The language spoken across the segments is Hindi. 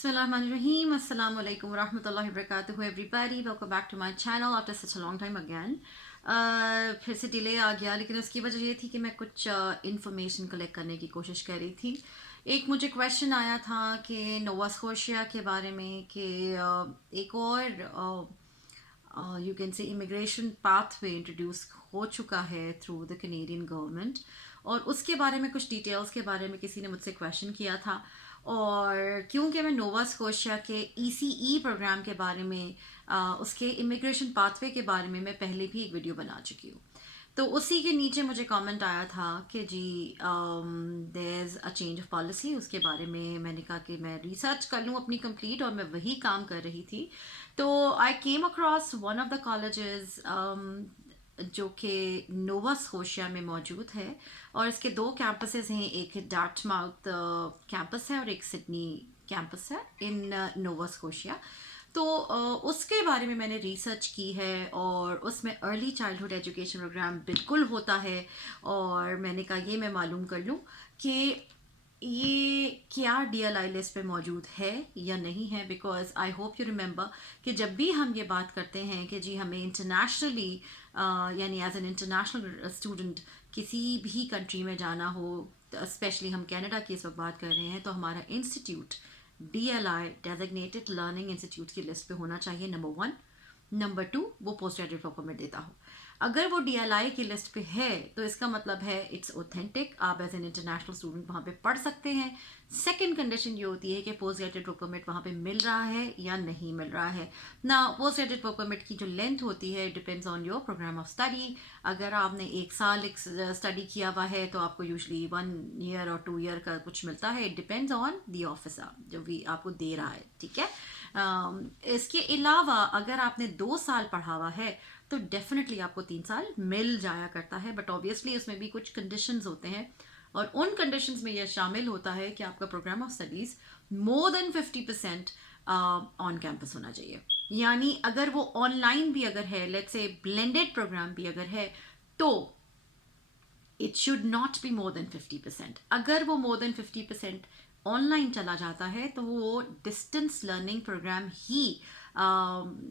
Bismillahirrahmanirrahim. Assalamu alaikum wa rahmatullahi wa barakatuhu everybody. Welcome back to my channel after such a long time again. फिर से डिले आ गया, लेकिन उसकी वजह ये थी कि मैं कुछ इंफॉर्मेशन कलेक्ट करने की कोशिश कर रही थी। एक मुझे क्वेश्चन आया था कि नोवा स्कोशिया के बारे में कि एक और you can say immigration pathway introduce हो चुका है थ्रू द कैनेडियन गवर्नमेंट, और उसके बारे में कुछ डिटेल्स के बारे में किसी ने मुझसे क्वेश्चन किया था। और क्योंकि मैं नोवा स्कोशिया के ECE प्रोग्राम के बारे में उसके इमिग्रेशन पाथवे के बारे में मैं पहले भी एक वीडियो बना चुकी हूँ, तो उसी के नीचे मुझे कमेंट आया था कि जी there is a change of policy. उसके बारे में मैंने कहा कि मैं रिसर्च कर लूँ अपनी कंप्लीट, और मैं वही काम कर रही थी। तो I came across one of the colleges जो कि नोवा स्कोशिया में मौजूद है, और इसके दो कैंपसेस हैं, एक डार्टमाउथ कैंपस है और एक सिडनी कैंपस है इन नोवा स्कोशिया। तो उसके बारे में मैंने रिसर्च की है, और उसमें अर्ली चाइल्डहुड एजुकेशन प्रोग्राम बिल्कुल होता है। और मैंने कहा ये मैं मालूम कर लूँ कि ये क्या DLI लिस्ट पे मौजूद है या नहीं है, because I hope you remember कि जब भी हम ये बात करते हैं कि जी हमें इंटरनेशनली यानी एज एन इंटरनेशनल स्टूडेंट किसी भी कंट्री में जाना हो, स्पेशली हम कनाडा की इस वक्त बात कर रहे हैं, तो हमारा institute DLI designated learning institute की लिस्ट पे होना चाहिए, नंबर 1। नंबर 2, वो पोस्ट ग्रेजुएट वर्क परमिट देता हो। अगर वो DLI की लिस्ट पे है तो इसका मतलब है इट्स ऑथेंटिक, आप एज एन इंटरनेशनल स्टूडेंट वहाँ पे पढ़ सकते हैं। सेकंड कंडीशन ये होती है कि पोस्ट ग्रेजुएट वर्क परमिट वहाँ पे मिल रहा है या नहीं मिल रहा है ना। पोस्ट ग्रेजुएट वर्क परमिट की जो लेंथ होती है depends on your programme of study. अगर आपने 1 साल स्टडी किया हुआ है तो आपको यूजली 1 ईयर और 2 ईयर का कुछ मिलता है। It depends on the officer जो भी आपको दे रहा है, ठीक है। इसके अलावा अगर आपने 2 साल पढ़ा हुआ है तो डेफिनेटली आपको 3 साल मिल जाया करता है, बट ऑब्वियसली उसमें भी कुछ कंडीशंस होते हैं, और उन कंडीशंस में यह शामिल होता है कि आपका program of studies more than 50% on campus होना चाहिए। यानी अगर वो ऑनलाइन भी अगर है, लेट्स से ब्लेंडेड प्रोग्राम भी अगर है, तो it should not be more than 50%। अगर वो मोर देन 50% ऑनलाइन चला जाता है तो वो डिस्टेंस लर्निंग प्रोग्राम ही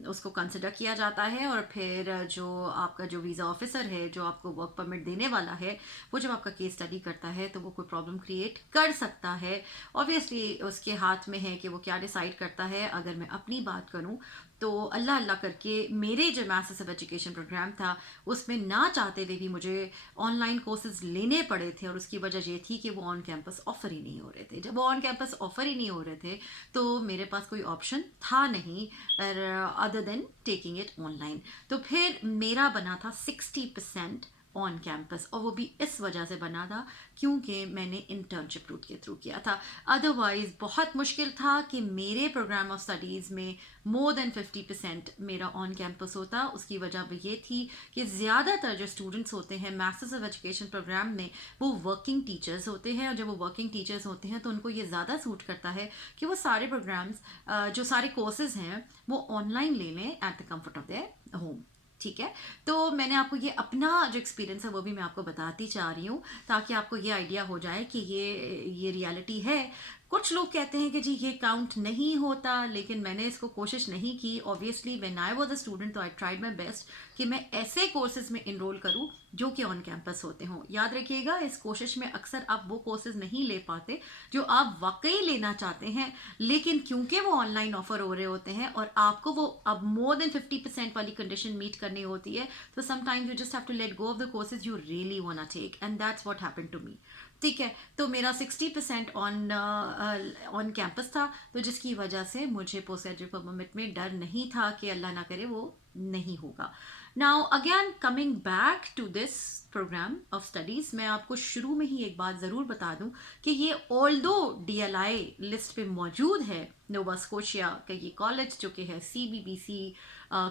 उसको कंसिडर किया जाता है। और फिर जो आपका जो वीज़ा ऑफिसर है जो आपको वर्क परमिट देने वाला है, वो जब आपका केस स्टडी करता है तो वो कोई प्रॉब्लम क्रिएट कर सकता है। ऑब्वियसली उसके हाथ में है कि वो क्या डिसाइड करता है। अगर मैं अपनी बात करूं तो अल्लाह अल्लाह करके मेरे जो मास्टर्स ऑफ एजुकेशन प्रोग्राम था उसमें ना चाहते हुए भी मुझे ऑनलाइन कोर्सेज लेने पड़े थे, और उसकी वजह ये थी कि वो ऑन कैंपस ऑफर ही नहीं हो रहे थे। जब वो ऑन कैंपस ऑफर ही नहीं हो रहे थे तो मेरे पास कोई ऑप्शन था नहीं other than taking it online. तो फिर मेरा बना था 60% ऑन कैंपस, और वो भी इस वजह से बना था क्योंकि मैंने इंटर्नशिप रूट के थ्रू किया था। अदरवाइज बहुत मुश्किल था कि मेरे प्रोग्राम ऑफ स्टडीज़ में मोर देन 50% मेरा ऑन कैंपस होता। उसकी वजह भी ये थी कि ज़्यादातर जो स्टूडेंट्स होते हैं मास्टर्स ऑफ एजुकेशन प्रोग्राम में वो वर्किंग टीचर्स होते हैं, और जब वो वर्किंग टीचर्स होते हैं तो उनको ये ज़्यादा सूट करता है कि वो सारे प्रोग्राम्स जो सारे कोर्सेज हैं वो ऑनलाइन ले लें at the comfort of their home, ठीक है। तो मैंने आपको ये अपना जो एक्सपीरियंस है वो भी मैं आपको बताती चाह रही हूँ, ताकि आपको ये आइडिया हो जाए कि ये रियलिटी है। कुछ लोग कहते हैं कि जी ये काउंट नहीं होता, लेकिन मैंने इसको कोशिश नहीं की। Obviously when I was a student तो आई ट्राइड माय बेस्ट कि मैं ऐसे कोर्सेज में इनरोल करूं जो कि ऑन कैंपस होते हों। याद रखिएगा, इस कोशिश में अक्सर आप वो कोर्सेज नहीं ले पाते जो आप वाकई लेना चाहते हैं, लेकिन क्योंकि वो ऑनलाइन ऑफर हो रहे होते हैं और आपको वो अब मोर देन 50% वाली कंडीशन मीट करनी होती है, तो sometimes you just have to let go of the courses you really want to take, and that's what happened to me, ठीक है। तो मेरा 60% ऑन कैंपस था, तो जिसकी वजह से मुझे पोस्ट ग्रेजुएट परमिट में डर नहीं था कि अल्लाह ना करे वो नहीं होगा। Now again coming back to this program of studies, मैं आपको शुरू में ही एक बात ज़रूर बता दूं कि ये ऑल्दो DLI लिस्ट पे मौजूद है नोवा स्कोशिया का ये कॉलेज जो कि है CBBC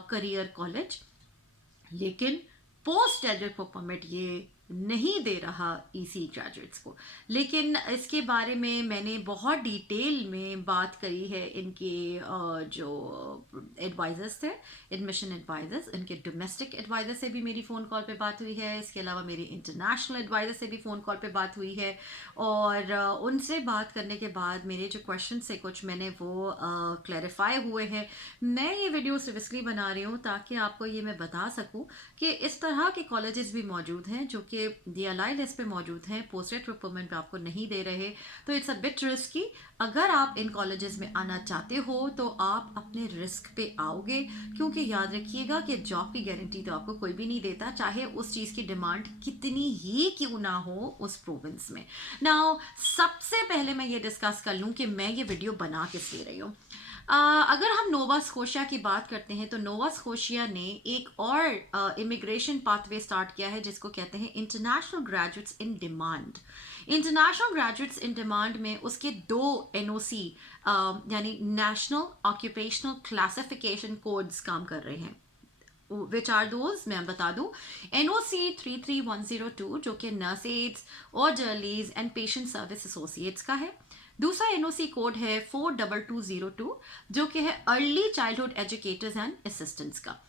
करियर कॉलेज, लेकिन पोस्ट ग्रेजुएट वर्क परमिट ये नहीं दे रहा ईसी ग्रेजुएट्स को। लेकिन इसके बारे में मैंने बहुत डिटेल में बात करी है इनके जो एडवाइज़र्स थे, एडमिशन एडवाइज़र्स, इनके डोमेस्टिक एडवाइज़र से भी मेरी फ़ोन कॉल पे बात हुई है, इसके अलावा मेरी इंटरनेशनल एडवाइज़र से भी फ़ोन कॉल पे बात हुई है। और उनसे बात करने के बाद मेरे जो क्वेश्चन थे कुछ मैंने वो क्लैरिफाई हुए हैं। मैं ये वीडियो सिर्फ इसलिए बना रही हूँ ताकि आपको ये मैं बता सकूँ कि इस तरह के कॉलेजेस भी मौजूद हैं जो कि DLI लिस्ट पे मौजूद हैं, पोस्ट ग्रेजुएट रिक्रूटमेंट पे आपको नहीं दे रहे, तो इट्स अ बिट रिस्की। अगर आप इन कॉलेजेस में आना चाहते हो तो आप अपने रिस्क पे आओगे, क्योंकि याद रखिएगा कि जॉब की गारंटी तो आपको कोई भी नहीं देता, चाहे उस चीज़ की डिमांड कितनी ही क्यों ना हो उस प्रोविंस में। नाउ सबसे पहले मैं ये डिस्कस कर लूँ कि मैं ये वीडियो बना किस ले रही हूँ। अगर हम नोवा स्कोशिया की बात करते हैं तो नोवा स्कोशिया ने एक और इमिग्रेशन पाथवे स्टार्ट किया है जिसको कहते हैं international graduates in demand. International graduates in demand में उसके 2 NOC यानी नेशनल ऑक्यूपेशनल क्लासिफिकेशन कोड्स काम कर रहे हैं। विच आर दोज मैं बता दूं, NOC 33102 जो कि nurse aides, orderlies and patient service associates का है। दूसरा NOC कोड है 42202 जो कि है early childhood educators and assistants का।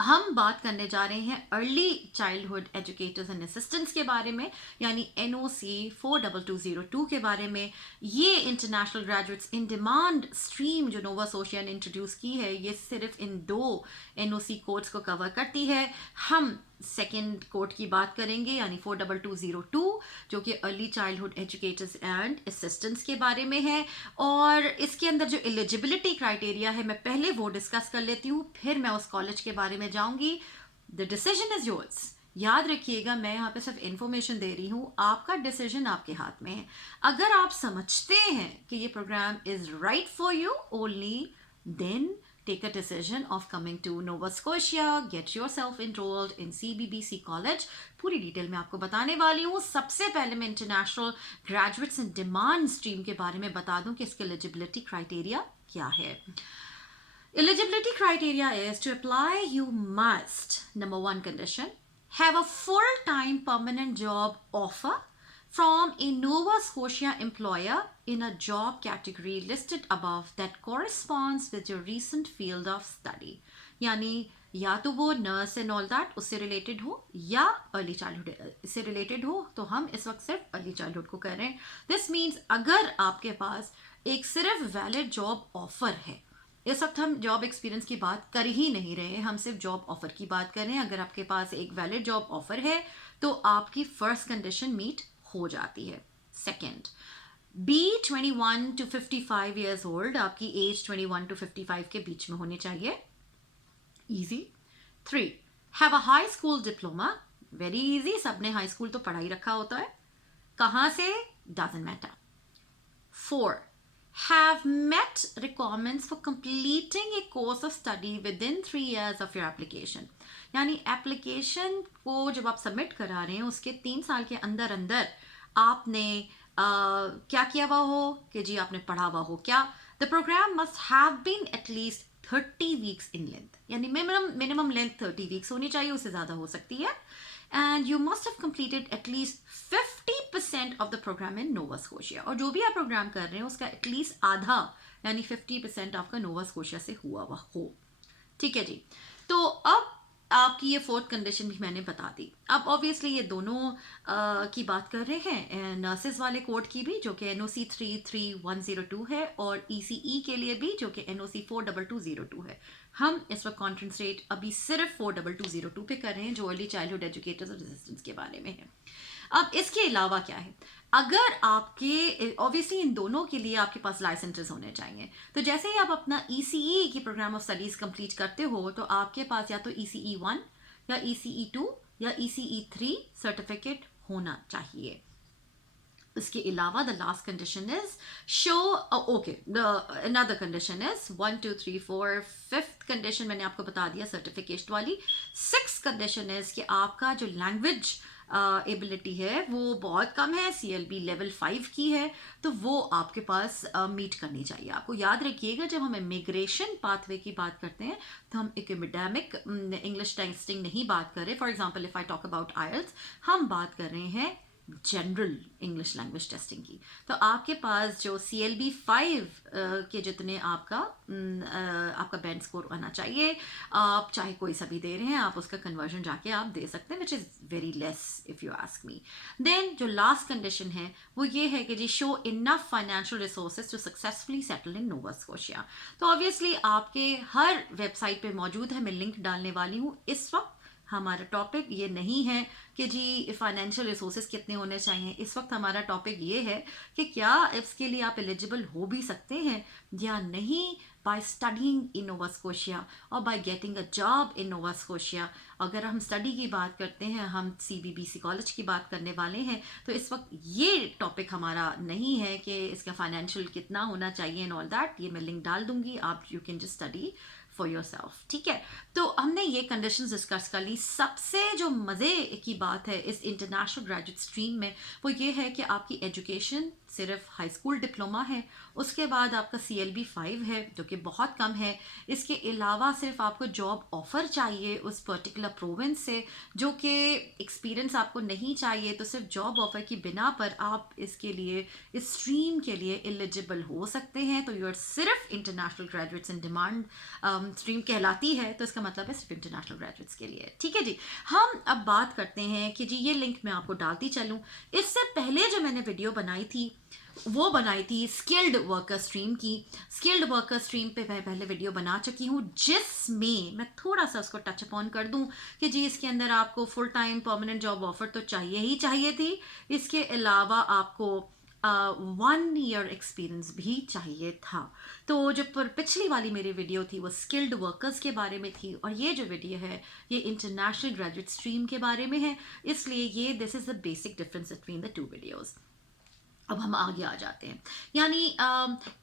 हम बात करने जा रहे हैं early childhood educators and assistants के बारे में, यानी NOC 42202 के बारे में। ये international graduates in demand stream जो नोवा स्कोशिया ने इंट्रोड्यूस की है, ये सिर्फ इन 2 NOC कोड्स को कवर करती है। हम सेकेंड कोड की बात करेंगे यानी 42202 जो कि early childhood educators and assistants के बारे में है। और इसके अंदर जो एलिजिबिलिटी क्राइटेरिया है मैं पहले वो डिस्कस कर लेती हूँ, फिर मैं उस कॉलेज के बारे में जाऊंगी। The decision is yours. याद रखिएगा मैं यहाँ पे सिर्फ इंफॉर्मेशन दे रही हूँ, आपका डिसीजन आपके हाथ में है। अगर आप समझते हैं कि ये program is right for you only, then take a decision of coming to Nova Scotia, get yourself enrolled in CBBC College। पूरी डिटेल में आपको बताने वाली हूँ। सबसे पहले मैं international graduates in demand stream के बारे में बता दूं कि इसके एलिजिबिलिटी क्राइटेरिया क्या है। Eligibility criteria is to apply you must, number 1 condition, have a full-time permanent job offer from a Nova Scotia employer in a job category listed above that corresponds with your recent field of study। यानी या तो वो नर्स एंड ऑल दैट उससे रिलेटेड हो या अर्ली चाइल्डहुड से रिलेटेड हो, तो हम इस वक्त सिर्फ अर्ली चाइल्डहुड को कर रहे हैं। दिस मीन्स अगर आपके पास एक सिर्फ वैलिड जॉब ऑफर है, इस वक्त हम जॉब एक्सपीरियंस की बात कर ही नहीं रहे हैं, हम सिर्फ जॉब ऑफर की बात कर रहे हैं। अगर आपके पास एक वैलिड जॉब ऑफर है तो आपकी फर्स्ट कंडीशन मीट हो जाती है। Second, B 21 to 55 years old, आपकी एज 21 to 55 के बीच में होनी चाहिए। Easy. 3, have a high school diploma. Very easy, सबने हाई स्कूल तो पढ़ाई रखा होता है, कहाँ से doesn't matter. 4, have met requirements for completing a course of study within 3 years of your application। यानी एप्लीकेशन को जब आप सबमिट करा रहे हैं उसके 3 साल के अंदर अंदर आपने क्या किया हुआ हो कि जी आपने पढ़ा हुआ हो। क्या the program must have been at least 30 weeks in length, यानी मिनिमम लेंथ 30 वीक्स होनी चाहिए, उससे ज़्यादा हो सकती है। And you must have completed at least 50% of the program in Nova Scotia. और जो भी आप प्रोग्राम कर रहे हैं उसका एटलीस्ट आधा यानी 50% आपका नोवा स्कोशिया से हुआ हुआ हो। ठीक है जी, तो अब आपकी ये 4th कंडीशन भी मैंने बता दी। अब ऑब्वियसली ये दोनों की बात कर रहे हैं, नर्सेज वाले कोड की भी जो कि NOC 33102 है, और ECE के लिए भी जो कि NOC 42202 है। हम इस वक्त कॉन्फ्रेंस रेट अभी सिर्फ 42202 पे कर रहे हैं जो अर्ली चाइल्डहुड एजुकेटर्स और असिस्टेंट्स के बारे में है। अब इसके अलावा क्या है, अगर आपके ऑब्वियसली इन दोनों के लिए आपके पास लाइसेंसेस होने चाहिए। तो जैसे ही आप अपना ECE की प्रोग्राम ऑफ स्टडीज कंप्लीट करते हो तो आपके पास या तो ECE 1 या ECE 2 या ECE 3 सर्टिफिकेट होना चाहिए। इसके अलावा the last condition is show okay the another condition is 1 2 3 4 5th condition मैंने आपको बता दिया सर्टिफिकेट वाली। 6th कंडीशन इज कि आपका जो लैंग्वेज एबिलिटी है वो बहुत कम है, CLB लेवल 5 की है, तो वो आपके पास मीट करनी चाहिए। आपको याद रखिएगा, जब हम इमिग्रेशन पाथवे की बात करते हैं तो हम एकेडमिक इंग्लिश टेस्टिंग नहीं बात कर रहे। For example if I talk about IELTS, हम बात कर रहे हैं जनरल इंग्लिश लैंग्वेज टेस्टिंग की। तो आपके पास जो CLB 5 के जितने आपका बैंड स्कोर आना चाहिए, आप चाहे कोई सा भी दे रहे हैं, आप उसका कन्वर्जन जाके आप दे सकते हैं, which is very less if you ask me. Then जो लास्ट कंडीशन है वो ये है कि जी show enough financial resources to successfully settle in Nova Scotia. तो ऑब्वियसली आपके हर वेबसाइट पे मौजूद है, मैं लिंक डालने वाली हूँ। इस वक्त हमारा टॉपिक ये नहीं है कि जी फाइनेंशियल रिसोर्सेज कितने होने चाहिए। इस वक्त हमारा टॉपिक ये है कि क्या इसके लिए आप एलिजिबल हो भी सकते हैं या नहीं, by studying in Nova Scotia और by getting a job in Nova Scotia. अगर हम स्टडी की बात करते हैं, हम CBBC कॉलेज की बात करने वाले हैं, तो इस वक्त ये टॉपिक हमारा नहीं है कि इसका फाइनेंशियल कितना होना चाहिए एंड ऑल दैट। ये मैं लिंक डाल दूंगी, आप you can just study for your self, ठीक है। तो हमने ये कंडीशंस डिस्कस कर ली। सबसे जो मज़े की बात है इस इंटरनेशनल ग्रेजुएट स्ट्रीम में वो ये है कि आपकी एजुकेशन सिर्फ हाई स्कूल डिप्लोमा है, उसके बाद आपका CLB 5 है जो कि बहुत कम है। इसके अलावा सिर्फ आपको जॉब ऑफ़र चाहिए उस पर्टिकुलर प्रोविंस से, जो कि एक्सपीरियंस आपको नहीं चाहिए, तो सिर्फ जॉब ऑफ़र की बिना पर आप इसके लिए, इस स्ट्रीम के लिए एलिजिबल हो सकते हैं। तो यूर सिर्फ international graduates in demand stream कहलाती है, तो इसका मतलब है सिर्फ इंटरनेशनल ग्रेजुएट्स के लिए, ठीक है जी। हम अब बात करते हैं कि जी ये लिंक मैं आपको डालती चलूँ। इससे पहले जो मैंने वीडियो बनाई थी वो बनाई थी स्किल्ड वर्कर स्ट्रीम की। स्किल्ड वर्कर स्ट्रीम पे मैं पहले वीडियो बना चुकी हूँ, जिसमें मैं थोड़ा सा उसको टच अपॉन कर दूँ कि जी इसके अंदर आपको full time permanent job offer तो चाहिए ही चाहिए थी, इसके अलावा आपको 1 ईयर एक्सपीरियंस भी चाहिए था। तो जो पिछली वाली मेरी वीडियो थी वो स्किल्ड वर्कर्स के बारे में थी, और ये जो वीडियो है ये इंटरनेशनल ग्रेजुएट स्ट्रीम के बारे में है, इसलिए ये this is the basic difference between the 2 videos. अब हम आगे आ जाते हैं, यानी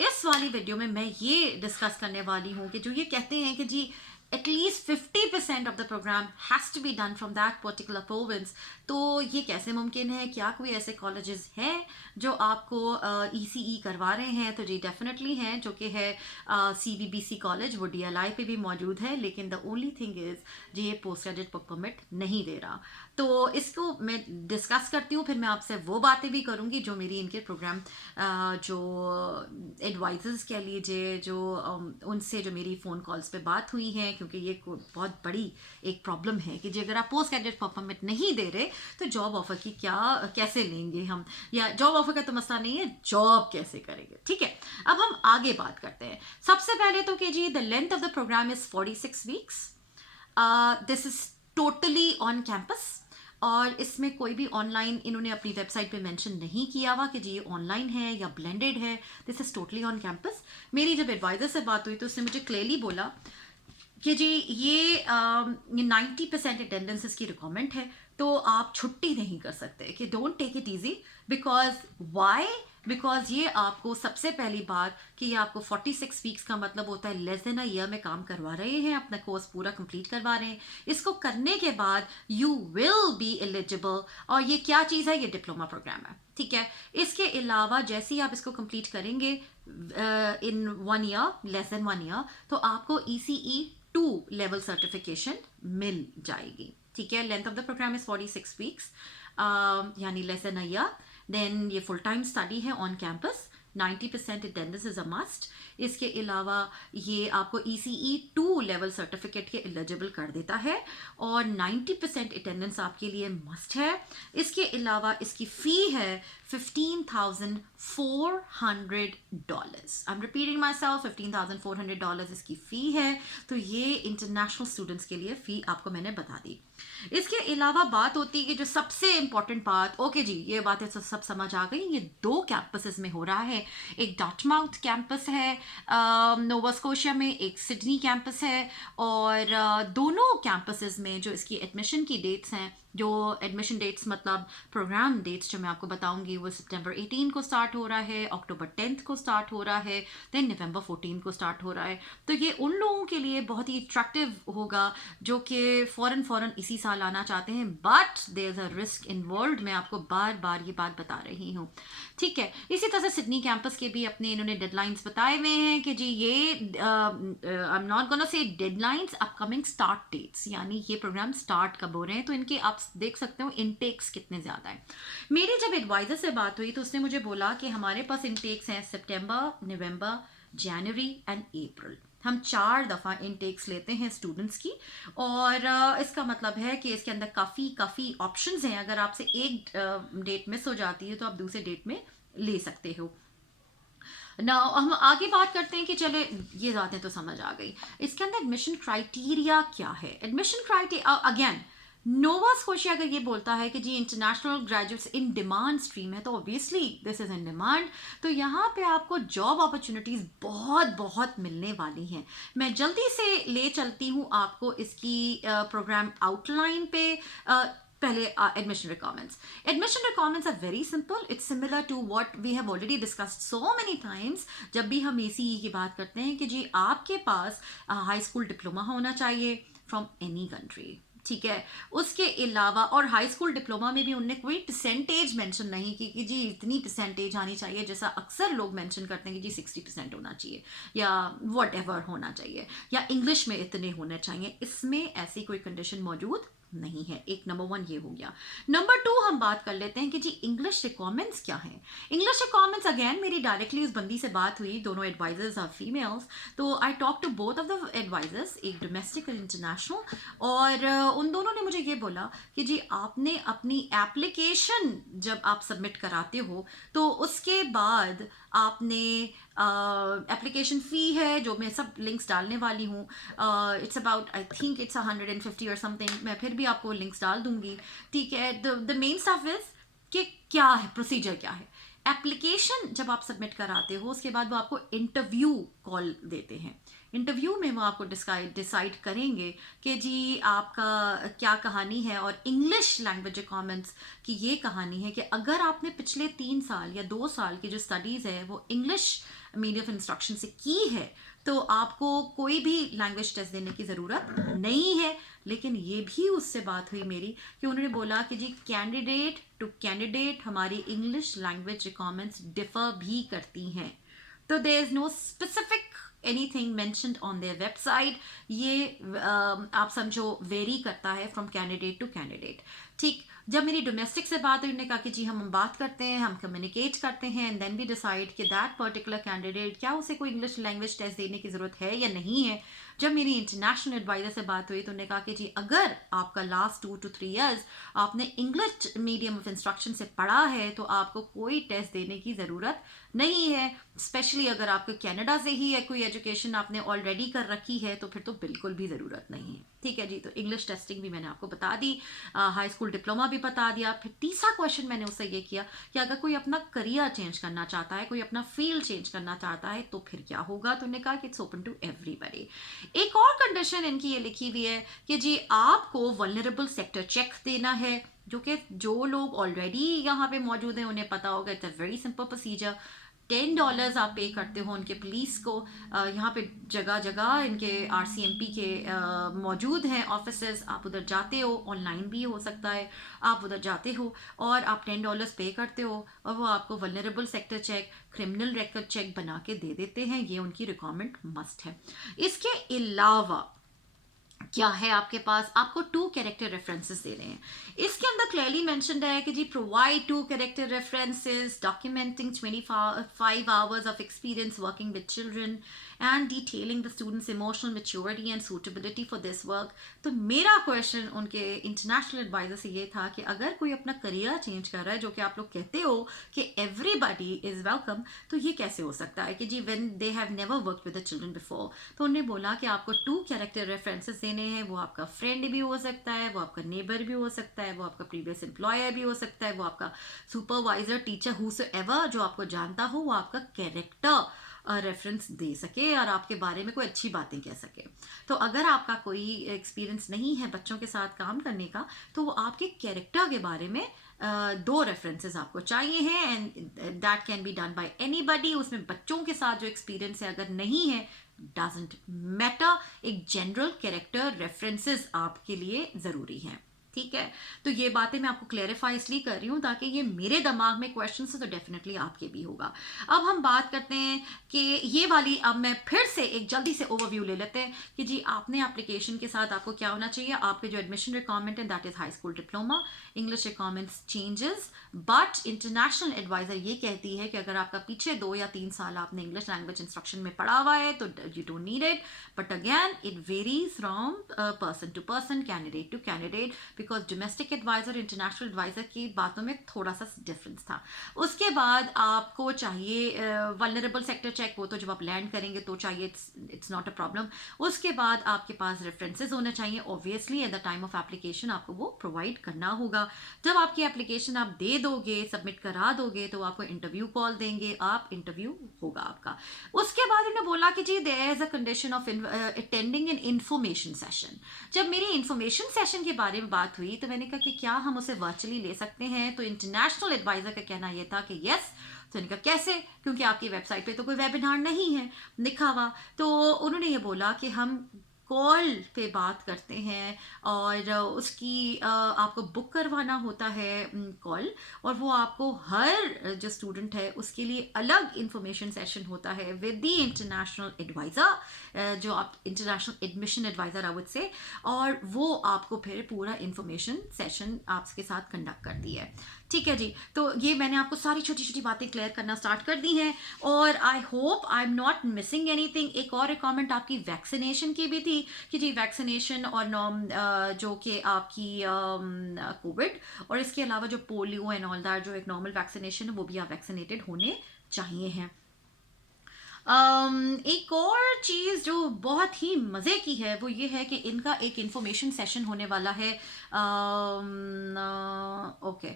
इस वाली वीडियो में मैं ये डिस्कस करने वाली हूँ कि जो ये कहते हैं कि जी at least 50% of the programme has to be done from that particular province. तो ये कैसे मुमकिन है? क्या कोई ऐसे कॉलेजेस हैं जो आपको ECE करवा रहे हैं? तो जी डेफिनेटली हैं, जो कि है CBBC कॉलेज, वो DLI पे भी मौजूद है, लेकिन द ओनली थिंग इज़ जी ये पोस्ट ग्रेजुएट वर्क परमिट नहीं दे रहा। तो इसको मैं डिस्कस करती हूँ, फिर मैं आपसे वो बातें भी करूँगी जो मेरी इनके प्रोग्राम जो एडवाइजर्स कह लीजिए, जो उनसे जो मेरी फ़ोन कॉल्स पे बात हुई है, क्योंकि ये बहुत बड़ी एक प्रॉब्लम है कि जी अगर आप पोस्ट ग्रेजुएट वर्क परमिट नहीं दे रहे तो जॉब ऑफर की कैसे लेंगे हम, या जॉब ऑफर का तो मसला नहीं है, जॉब कैसे करेंगे, ठीक है। अब हम आगे बात करते हैं। सबसे पहले तो कि जी the length of the programme is 46 weeks. This is totally on campus, और इसमें कोई भी ऑनलाइन इन्होंने अपनी वेबसाइट पे मेंशन नहीं किया हुआ कि जी ये ऑनलाइन है या ब्लेंडेड है। This is totally on campus. मेरी जब एडवाइज़र से बात हुई तो उसने मुझे क्लियरली बोला कि जी ये 90% अटेंडेंस इसकी रिक्वायरमेंट है, तो आप छुट्टी नहीं कर सकते, कि don't take it easy. Because ये आपको सबसे पहली बात कि ये आपको 46 वीक्स का मतलब होता है लेस देन अ ईयर में काम करवा रहे हैं, अपना कोर्स पूरा कंप्लीट करवा रहे हैं। इसको करने के बाद यू विल बी एलिजिबल, और ये क्या चीज़ है? ये डिप्लोमा प्रोग्राम है, ठीक है। इसके अलावा जैसे ही आप इसको कंप्लीट करेंगे इन 1 ईयर, लेस देन 1 ईयर, तो आपको ECE 2 लेवल सर्टिफिकेशन मिल जाएगी, ठीक है। Length of the programme is 46 weeks, यानी less than a year. Then ये फुल टाइम स्टडी है on campus, 90% attendance is a must. इसके अलावा ये आपको ECE 2 लेवल सर्टिफिकेट के एलिजिबल कर देता है, और 90% अटेंडेंस आपके लिए मस्ट है। इसके अलावा इसकी फ़ी है $15,400। I am repeating my self, $15,400 इसकी फ़ी है। तो ये इंटरनेशनल स्टूडेंट्स के लिए फ़ी आपको मैंने बता दी। इसके अलावा बात होती है कि जो सबसे इंपॉर्टेंट बात, ओके जी ये बातें सब समझ आ गई, ये 2 कैंपसेस में हो रहा है। एक डार्टमाउथ कैंपस है नोवा स्कोशिया में, एक सिडनी कैंपस है, और दोनों कैंपसेस में जो इसकी एडमिशन की डेट्स हैं जो एडमिशन डेट्स मतलब प्रोग्राम डेट्स जो मैं आपको बताऊंगी वो सितंबर 18 को स्टार्ट हो रहा है, अक्टूबर 10 को स्टार्ट हो रहा है, देन नवंबर 14 को स्टार्ट हो रहा है। तो ये उन लोगों के लिए बहुत ही अट्रैक्टिव होगा जो कि फ़ौरन इसी साल आना चाहते हैं, but there is a risk involve. मैं आपको बार बार ये बात बता रही हूँ, ठीक है। इसी तरह से सिडनी कैंपस के भी अपने इन्होंने डेडलाइंस बताए हुए हैं कि जी ये I am not gonna say deadlines, upcoming start dates, यानी ये प्रोग्राम स्टार्ट कब हो रहे हैं। तो इनके आप देख सकते हो इनटेक्स कितने ज़्यादा है। मेरी जब एडवाइज़र से बात हुई तो उसने मुझे बोला कि हमारे पास इनटेक्स हैं सितंबर, नवंबर, जनवरी एंड अप्रैल। हम 4 दफ़ा इनटेक्स लेते हैं स्टूडेंट्स की, और इसका मतलब है कि इसके अंदर काफ़ी ऑप्शंस हैं। अगर आपसे एक डेट मिस हो जाती है तो आप दूसरे डेट में ले सकते हो ना। हम आगे बात करते हैं कि चले ये बातें तो समझ आ गई। इसके अंदर एडमिशन क्राइटेरिया क्या है? Admission criteria again, Nova Scotia अगर ये बोलता है कि जी international graduates in demand stream है, तो obviously this is in demand. तो यहाँ पे आपको जॉब अपॉर्चुनिटीज़ बहुत मिलने वाली हैं। मैं जल्दी से ले चलती हूँ आपको इसकी प्रोग्राम आउटलाइन पे। पहले admission requirements. Admission requirements are very simple. It's similar to what we have already discussed so many times. जब भी हम ACE की बात करते हैं कि जी आपके पास हाई स्कूल डिप्लोमा होना चाहिए फ्रॉम एनी कंट्री, ठीक है। उसके अलावा और हाई स्कूल डिप्लोमा में भी उनने कोई परसेंटेज मेंशन नहीं की कि जी इतनी परसेंटेज आनी चाहिए, जैसा अक्सर लोग मेंशन करते हैं कि जी 60% होना चाहिए या वट एवर होना चाहिए, या इंग्लिश में इतने होने चाहिए। इसमें ऐसी कोई कंडीशन मौजूद नहीं है। एक नंबर 1 ये हो गया। नंबर 2 हम बात कर लेते हैं कि जी इंग्लिश रिक्वायरमेंट्स क्या हैं। इंग्लिश रिक्वायरमेंट्स अगेन मेरी डायरेक्टली उस बंदी से बात हुई, दोनों एडवाइजर्स आर फीमेल्स, तो I talk to both of the advisers, एक डोमेस्टिक और इंटरनेशनल, और उन दोनों ने मुझे ये बोला कि जी आपने अपनी एप्लीकेशन जब आप सबमिट कराते हो तो उसके बाद आपने एप्लीकेशन फ़ी है जो मैं सब लिंक्स डालने वाली हूँ, it's about I think it's 150 और समथिंग, मैं फिर भी आपको लिंक्स डाल दूंगी, ठीक है। द मेन स्टफ इज कि क्या है प्रोसीजर, क्या है। एप्लीकेशन जब आप सबमिट कराते हो उसके बाद वो आपको इंटरव्यू कॉल देते हैं। इंटरव्यू में वो आपको डिसाइड करेंगे कि जी आपका क्या कहानी है, और इंग्लिश लैंग्वेज रिक्वायरमेंट्स की ये कहानी है कि अगर आपने पिछले 3 साल या 2 साल की जो स्टडीज़ है वो इंग्लिश मीडियम ऑफ इंस्ट्रक्शन से की है तो आपको कोई भी लैंग्वेज टेस्ट देने की ज़रूरत नहीं है। लेकिन ये भी उससे बात हुई मेरी कि उन्होंने बोला कि जी कैंडिडेट टू कैंडिडेट हमारी इंग्लिश लैंग्वेज रिक्वायरमेंट्स डिफ़र भी करती हैं। तो there is no specific anything mentioned on their website. ये आप समझो वेरी करता है फ्रॉम कैंडिडेट टू कैंडिडेट, ठीक। जब मेरी डोमेस्टिक से बात हुई उन्होंने कहा कि जी हम बात करते हैं, हम कम्युनिकेट करते हैं, एंड देन वी डिसाइड कि दैट पर्टिकुलर कैंडिडेट क्या उसे कोई इंग्लिश लैंग्वेज टेस्ट देने की ज़रूरत है या नहीं है। जब मेरी इंटरनेशनल एडवाइज़र से बात हुई तो उन्होंने कहा कि जी अगर आपका लास्ट 2 to 3 ईयर्स आपने इंग्लिश मीडियम ऑफ इंस्ट्रक्शन से पढ़ा है तो आपको कोई टेस्ट देने की ज़रूरत नहीं है। स्पेशली अगर आपको कनाडा से ही है कोई एजुकेशन आपने ऑलरेडी कर रखी है तो फिर तो बिल्कुल भी ज़रूरत नहीं है, ठीक है जी। तो इंग्लिश टेस्टिंग भी मैंने आपको बता दी, हाई स्कूल डिप्लोमा भी बता दिया। फिर तीसरा क्वेश्चन मैंने उससे ये किया कि अगर कोई अपना करियर चेंज करना चाहता है, कोई अपना फील्ड चेंज करना चाहता है तो फिर क्या होगा। तो उन्होंने कहा कि इट्स ओपन टू एवरीबडी। एक और कंडीशन इनकी ये लिखी हुई है कि जी आपको वल्नरेबल सेक्टर चेक देना है, जो कि जो लोग ऑलरेडी यहाँ पे मौजूद हैं उन्हें पता होगा। It's a very simple procedure. $10 आप पे करते हो उनके पुलिस को। यहाँ पे जगह जगह इनके RCMP के मौजूद हैं ऑफिसर्स, आप उधर जाते हो, ऑनलाइन भी हो सकता है, आप उधर जाते हो और आप $10 पे करते हो और वो आपको vulnerable sector check, criminal record check बना के दे देते हैं। ये उनकी रिक्वायरमेंट मस्ट है। इसके अलावा क्या है आपके पास, आपको 2 कैरेक्टर रेफरेंसेस दे रहे हैं। इसके अंदर क्लियरली मेंशन्ड है कि जी provide 2 character references documenting 25 hours of experience working with children and detailing the students emotional maturity and suitability for this work. तो मेरा क्वेश्चन उनके इंटरनेशनल एडवाइजर से ये था कि अगर कोई अपना करियर चेंज कर रहा है, जो कि आप लोग कहते हो कि एवरीबडी इज़ वेलकम, तो ये कैसे हो सकता है कि जी when they have never worked with the children before. तो उन्होंने बोला कि आपको 2 कैरेक्टर रेफरेंसेस देने हैं। वो आपका फ्रेंड भी हो सकता है, वो आपका नेबर भी हो सकता है, वो आपका प्रीवियस एम्प्लॉयर भी हो सकता है, वो आपका सुपरवाइजर, टीचर, हूसोएवर जो आपको जानता हो, वो आपका कैरेक्टर रेफरेंस दे सके और आपके बारे में कोई अच्छी बातें कह सके। तो अगर आपका कोई एक्सपीरियंस नहीं है बच्चों के साथ काम करने का, तो वो आपके कैरेक्टर के बारे में दो रेफरेंसेस आपको चाहिए हैं, and that can be done by anybody. उसमें बच्चों के साथ जो एक्सपीरियंस है अगर नहीं है, डजेंट मैटर, एक जनरल कैरेक्टर रेफरेंसेस आपके लिए ज़रूरी हैं। ठीक है, तो ये बातें मैं आपको क्लेरिफाई इसलिए कर रही हूँ ताकि ये मेरे दिमाग में क्वेश्चन है तो डेफिनेटली आपके भी होगा। अब हम बात करते हैं कि ये वाली, अब मैं फिर से एक जल्दी से ओवरव्यू ले लेते हैं कि जी आपने एप्लीकेशन के साथ आपको क्या होना चाहिए। आपके जो एडमिशन रिक्वायरमेंट है that is high school diploma, English requirements changes, but international adviser ये कहती है कि अगर आपका पीछे 2 या 3 साल आपने इंग्लिश लैंग्वेज इंस्ट्रक्शन में पढ़ा हुआ है तो you don't need it, but again it varies from person to person, candidate to candidate, because domestic adviser international adviser की बातों में थोड़ा सा डिफरेंस था। उसके बाद आपको चाहिए वल्नरेबल सेक्टर चेक, वो तो जब आप लैंड करेंगे तो चाहिए, इट्स नॉट अ प्रॉब्लम। उसके बाद आपके पास रेफरेंसेस होने चाहिए, obviously at the time of application आपको वो प्रोवाइड करना होगा। जब आपकी एप्लीकेशन आप दे दोगे, सबमिट करा दोगे, तो आपको इंटरव्यू कॉल देंगे, आप इंटरव्यू होगा आपका। उसके बाद उन्होंने बोला कि जी there is a condition of attending an information session. जब मेरी इंफॉर्मेशन सेशन के बारे में बात हुई तो मैंने कहा कि क्या हम उसे वर्चुअली ले सकते हैं, तो इंटरनेशनल एडवाइज़र का कहना यह था कि यस। तो मैंने कहा कैसे, क्योंकि आपकी वेबसाइट पे तो कोई वेबिनार नहीं है लिखा हुआ। तो उन्होंने ये बोला कि हम कॉल पे बात करते हैं और उसकी आपको बुक करवाना होता है कॉल, और वो आपको हर जो स्टूडेंट है उसके लिए अलग इंफॉर्मेशन सेशन होता है विद द इंटरनेशनल एडवाइज़र, जो आप international admission adviser I would say, और वो आपको फिर पूरा इंफॉर्मेशन सेशन आपके साथ कंडक्ट करती है। ठीक है जी, तो ये मैंने आपको सारी छोटी छोटी बातें क्लियर करना स्टार्ट कर दी हैं, और आई hope I am not missing anything. एक और रिक्वायरमेंट आपकी वैक्सीनेशन की भी थी कि जी वैक्सीनेशन और जो कि आपकी कोविड, और इसके अलावा जो पोलियो एंड ऑल दैट, जो एक नॉर्मल वैक्सीनेशन है वो भी आप वैक्सीनेटेड होने चाहिए हैं। एक और चीज़ जो बहुत ही मज़े की है वो ये है कि इनका एक इंफॉर्मेशन सेशन होने वाला है। ओके,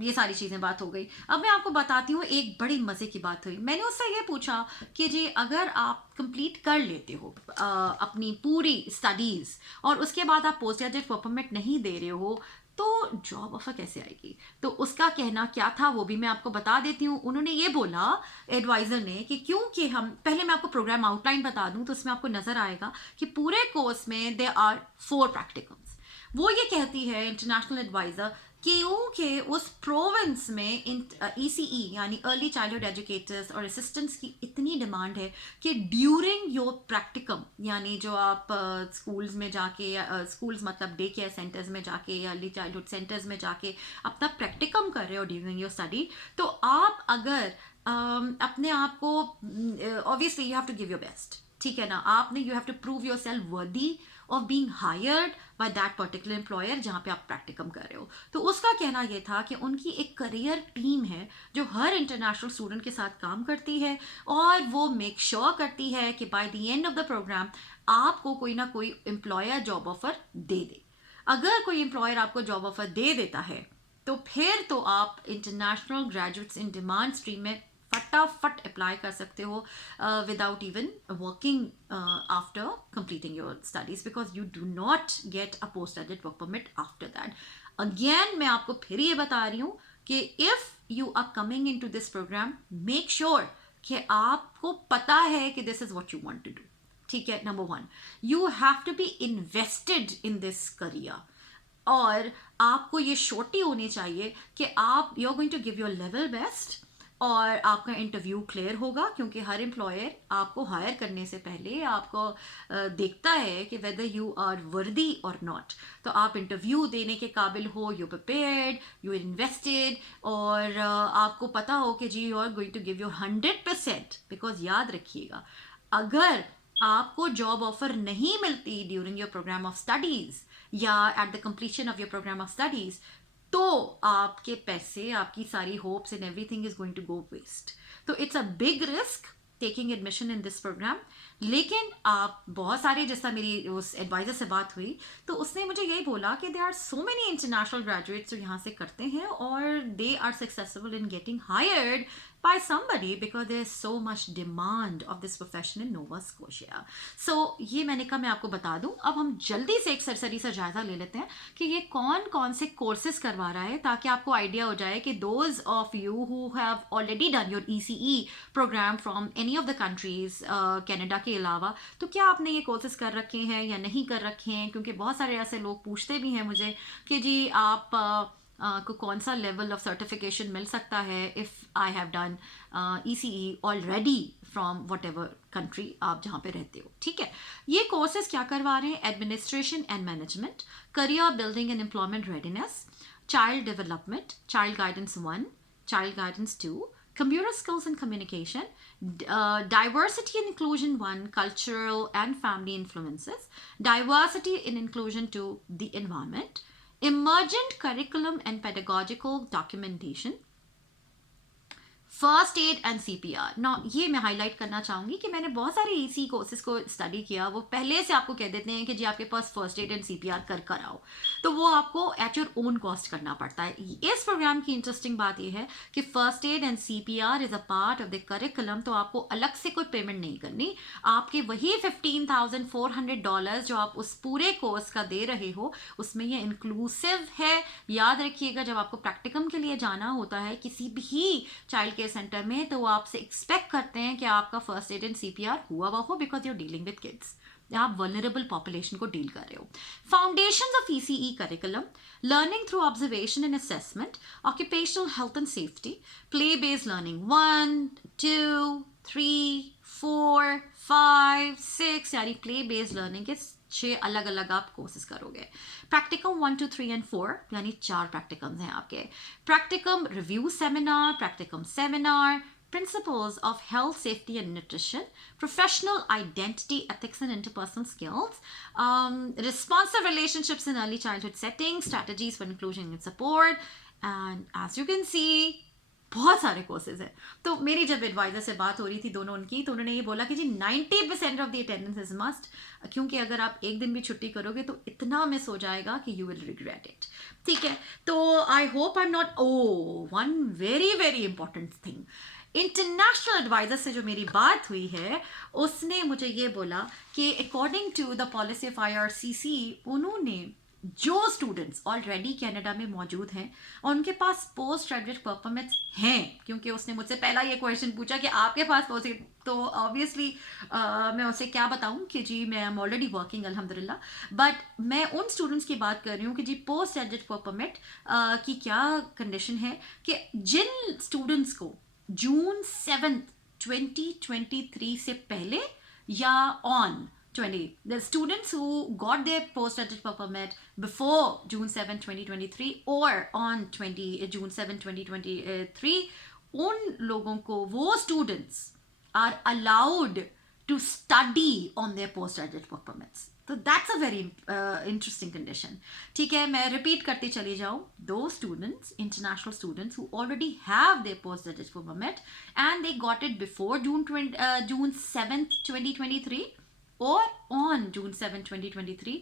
ये सारी चीज़ें बात हो गई। अब मैं आपको बताती हूँ, एक बड़ी मज़े की बात हुई। मैंने उससे ये पूछा कि जी अगर आप कंप्लीट कर लेते हो अपनी पूरी स्टडीज़ और उसके बाद आप पोस्ट ग्रेजुएट परमिट नहीं दे रहे हो, तो जॉब ऑफर कैसे आएगी। तो उसका कहना क्या था वो भी मैं आपको बता देती हूँ। उन्होंने ये बोला एडवाइज़र ने कि क्योंकि हम, पहले मैं आपको प्रोग्राम आउटलाइन बता दूँ तो इसमें आपको नज़र आएगा कि पूरे कोर्स में देयर आर 4 प्रैक्टिकम्स। वो ये कहती है इंटरनेशनल एडवाइज़र क्योंकि उस प्रोविंस में ECE यानी अर्ली चाइल्डहुड एजुकेटर्स और असिस्टेंट्स की इतनी डिमांड है कि ड्यूरिंग योर प्रैक्टिकम, यानी जो आप स्कूल्स में जाके, स्कूल्स मतलब डे केयर सेंटर्स में जाके या अर्ली चाइल्डहुड सेंटर्स में जाके अपना प्रैक्टिकम कर रहे हो ड्यूरिंग योर स्टडी, तो आप अगर अपने आप को, obviously you have to give your best, ठीक है ना, आपने you have to prove yourself worthy of being hired by that particular employer जहाँ पे आप प्रैक्टिकम कर रहे हो। तो उसका कहना यह था कि उनकी एक करियर टीम है जो हर इंटरनेशनल स्टूडेंट के साथ काम करती है, और वो मेक श्योर करती है कि by the end of the program आपको कोई ना कोई एम्प्लॉयर जॉब ऑफर दे दे। अगर कोई एम्प्लॉयर आपको जॉब ऑफर दे देता है तो फिर तो आप international graduates in demand stream में फटाफट अप्लाई कर सकते हो without even working after completing your studies, because you do not get a post graduate work permit after that. Again मैं आपको फिर ये बता रही हूँ कि if you are coming in to this program, make sure कि आपको पता है कि this is what you want to do. ठीक है, number 1 you have to be invested in this career, और आपको ये श्योरिटी होनी चाहिए कि आप you are going to give your level best, और आपका इंटरव्यू क्लियर होगा, क्योंकि हर एम्प्लॉयर आपको हायर करने से पहले आपको देखता है कि वेदर यू आर वर्दी और नॉट। तो आप इंटरव्यू देने के काबिल हो, यू प्रिपेयर्ड, यू इन्वेस्टेड, और आपको पता हो कि जी you are going to give your 100%। Because याद रखिएगा, अगर आपको जॉब ऑफर नहीं मिलती during your programme of studies या at the completion of your programme of studies, तो आपके पैसे, आपकी सारी hopes and everything is going to go waste. तो it's a big risk taking admission in this programme. लेकिन आप बहुत सारे, जैसा मेरी उस एडवाइज़र से बात हुई तो उसने मुझे यही बोला कि they are so many international graduates जो यहाँ से करते हैं और they are successful in getting hired by somebody because there is so much demand of this profession in Nova Scotia. So ये मैंने कहा मैं आपको बता दूं. अब हम जल्दी से एक सरसरी सा जायजा ले लेते हैं कि ये कौन कौन से कोर्सेज करवा रहा है, ताकि आपको आइडिया हो जाए कि those of you who have already done your ECE program from any of the countries Canada के अलावा, तो क्या आपने ये कोर्सेज कर रखे हैं या नहीं कर रखे हैं. क्योंकि बहुत सारे ऐसे लोग पूछते भी हैं मुझे कि जी आप को कौन सा लेवल ऑफ सर्टिफिकेशन मिल सकता है if I have done ECE already from what ever country आप जहाँ पे रहते हो. ठीक है, ये कोर्सेज क्या करवा रहे हैं? Administration and management, career building and employment readiness, child development, child guidance 1, child guidance 2, computer skills and communication, diversity and inclusion 1, cultural and family influences, diversity and inclusion 2, the environment, emergent curriculum and pedagogical documentation, first aid and CPR. ना ये मैं हाईलाइट करना चाहूँगी कि मैंने बहुत सारे EC कोर्सेज को स्टडी किया. वो पहले से आपको कह देते हैं कि जी आपके पास फर्स्ट एड एंड CPR कर आओ, तो वो आपको एट योर ओन कॉस्ट करना पड़ता है. इस प्रोग्राम की इंटरेस्टिंग बात ये है कि first aid and CPR is a part of the curriculum, तो आपको अलग से कोई पेमेंट नहीं करनी. आपके वही $15,400 जो आप उस पूरे कोर्स का दे रहे हो उसमें ये इंक्लूसिव है. याद रखिएगा, जब आपको प्रैक्टिकम के लिए जाना होता है किसी भी चाइल्ड केयर सेंटर में, तो वो आपसे एक्सपेक्ट करते हैं कि आपका फर्स्ट एड एंड CPR हुआ हुआ हो, because you are dealing with kids. आप वल्नरेबल पॉपुलेशन को डील कर रहे हो. Foundations of ECE curriculum, learning through observation and assessment, occupational health and safety, play based learning 1, 2, 3, 4, 5, 6, यानी प्ले बेस्ड लर्निंग के 6 अलग अलग आप कोर्सेज करोगे. प्रैक्टिकम 1, 2, 3 एंड 4, यानी 4 प्रैक्टिकम्स हैं आपके. Practicum review seminar, practicum seminar, principles of health, safety and nutrition, professional identity, ethics and interpersonal skills, responsive relationships in early childhood settings, strategies for inclusion and support, and as you can see बहुत सारे कोर्सेज हैं. तो मेरी जब एडवाइज़र से बात हो रही थी दोनों उनकी, तो उन्होंने ये बोला कि जी 90% of the attendance is must, क्योंकि अगर आप एक दिन भी छुट्टी करोगे तो इतना मिस हो जाएगा कि यू विल रिग्रेट इट. ठीक है, तो I hope I am not. One very very important thing, international adviser से जो मेरी बात हुई है उसने मुझे ये बोला कि according to the policy of IRCC, उन्होंने जो स्टूडेंट्स ऑलरेडी कनाडा में मौजूद हैं और उनके पास पोस्ट ग्रेजुएट परमिट्स हैं, क्योंकि उसने मुझसे पहला ये क्वेश्चन पूछा कि आपके पास पोस्ट, तो ऑब्वियसली मैं उसे क्या बताऊं कि जी मैं एम ऑलरेडी वर्किंग अल्हम्दुलिल्लाह. बट मैं उन स्टूडेंट्स की बात कर रही हूँ कि जी पोस्ट ग्रेजुएट परमिट की क्या कंडीशन है, कि जिन स्टूडेंट्स को जून 7, 2023 से पहले या on 20, the students who got their post-graduate permit before June 7, 2023 or on June 7, 2023, उन लोगों को, वो students are allowed to study on their post-graduate work permits. तो that's a very interesting condition. ठीक है, मैं repeat करती चली जाऊँ. Those students, international students who already have their post-graduate permit and they got it before June 7th, 2023 or on June 7, 2023,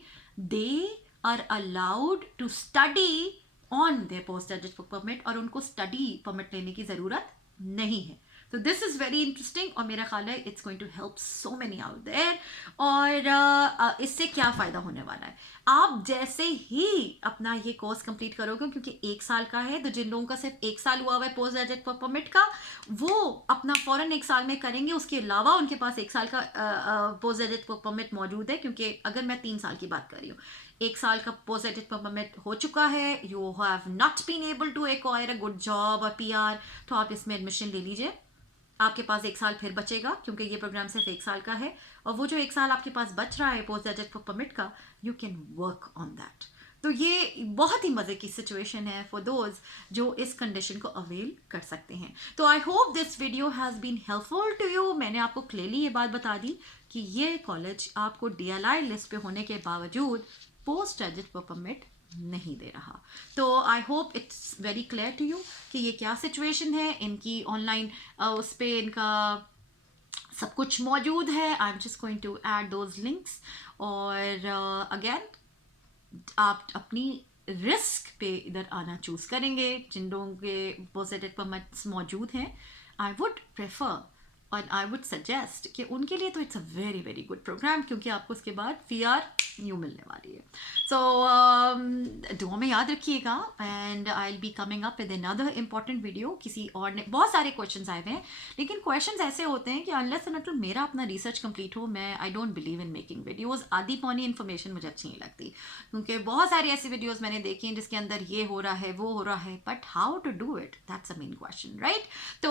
they are allowed to study on their post-graduate work permit और उनको study permit लेने की ज़रूरत नहीं है. तो दिस इज़ वेरी इंटरेस्टिंग और मेरा ख्याल है it's going to help so many out there. और इससे क्या फ़ायदा होने वाला है, आप जैसे ही अपना ये कोर्स कंप्लीट करोगे, क्योंकि 1 साल का है, तो जिन लोगों का सिर्फ 1 साल हुआ हुआ है पोस्ट ग्रेजुएट परमिट का, वो अपना फ़ौरन 1 साल में करेंगे. उसके अलावा उनके पास 1 साल का पोस्ट ग्रेजुएट परमिट मौजूद है, क्योंकि अगर मैं 3 साल की बात कर रही हूँ, 1 साल का पोस्ट ग्रेजुएट परमिट हो चुका है, you have not been able to acquire a good job और PR, तो आप इसमें एडमिशन ले लीजिए. आपके पास 1 साल फिर बचेगा, क्योंकि ये प्रोग्राम सिर्फ 1 साल का है, और वो जो 1 साल आपके पास बच रहा है पोस्ट ग्रेजुएट परमिट का, you can work on that. तो ये बहुत ही मज़े की सिचुएशन है फॉर दोज जो इस कंडीशन को अवेल कर सकते हैं. तो I hope this video has been helpful to you. मैंने आपको क्लियरली ये बात बता दी कि ये कॉलेज आपको DLI लिस्ट पे होने के बावजूद पोस्ट ग्रेजुएट परमिट नहीं दे रहा. तो I hope it's very clear to you कि ये क्या सिचुएशन है. इनकी ऑनलाइन उस पर इनका सब कुछ मौजूद है. I am just going to add those links. और अगेन आप अपनी रिस्क पे इधर आना चूज़ करेंगे. जिन लोगों के पोस्ट ग्रेजुएट परमिट्स मौजूद हैं, आई वुड प्रेफर और आई वुड सजेस्ट कि उनके लिए तो it's a very very good program, क्योंकि आपको उसके बाद VR न्यू मिलने वाली है. सो दुआ में याद रखिएगा, and I will be coming up with another important video. किसी और ने बहुत सारे क्वेश्चंस आए हुए हैं, लेकिन क्वेश्चंस ऐसे होते हैं कि अनलेस एंड अनटिल मेरा अपना रिसर्च कंप्लीट हो, मैं I don't believe in making videos. आधी पौनी इन्फॉर्मेशन मुझे अच्छी नहीं लगती, क्योंकि बहुत सारी ऐसी वीडियोस मैंने देखी हैं जिसके अंदर ये हो रहा है वो हो रहा है, but how to do it, that's a main question, right? तो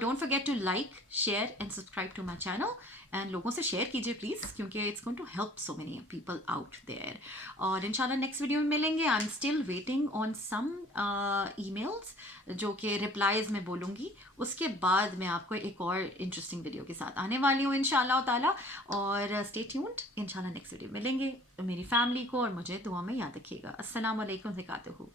don't forget to like, share and subscribe to my channel, and लोगों से शेयर कीजिए प्लीज़, क्योंकि it's going to help so many people out there. और इंशाल्लाह नेक्स्ट वीडियो में मिलेंगे. I am still waiting on some emails जो कि रिप्लाईज में बोलूँगी. उसके बाद मैं आपको एक और इंटरेस्टिंग वीडियो के साथ आने वाली हूँ इंशाल्लाह ताला. और स्टे ट्यून्ड, इंशाल्लाह नेक्स्ट वीडियो मिलेंगे. मेरी फैमिली को और मुझे दुआ में याद रखिएगा. अस्सलाम वालेकुम, ज़िकातहू.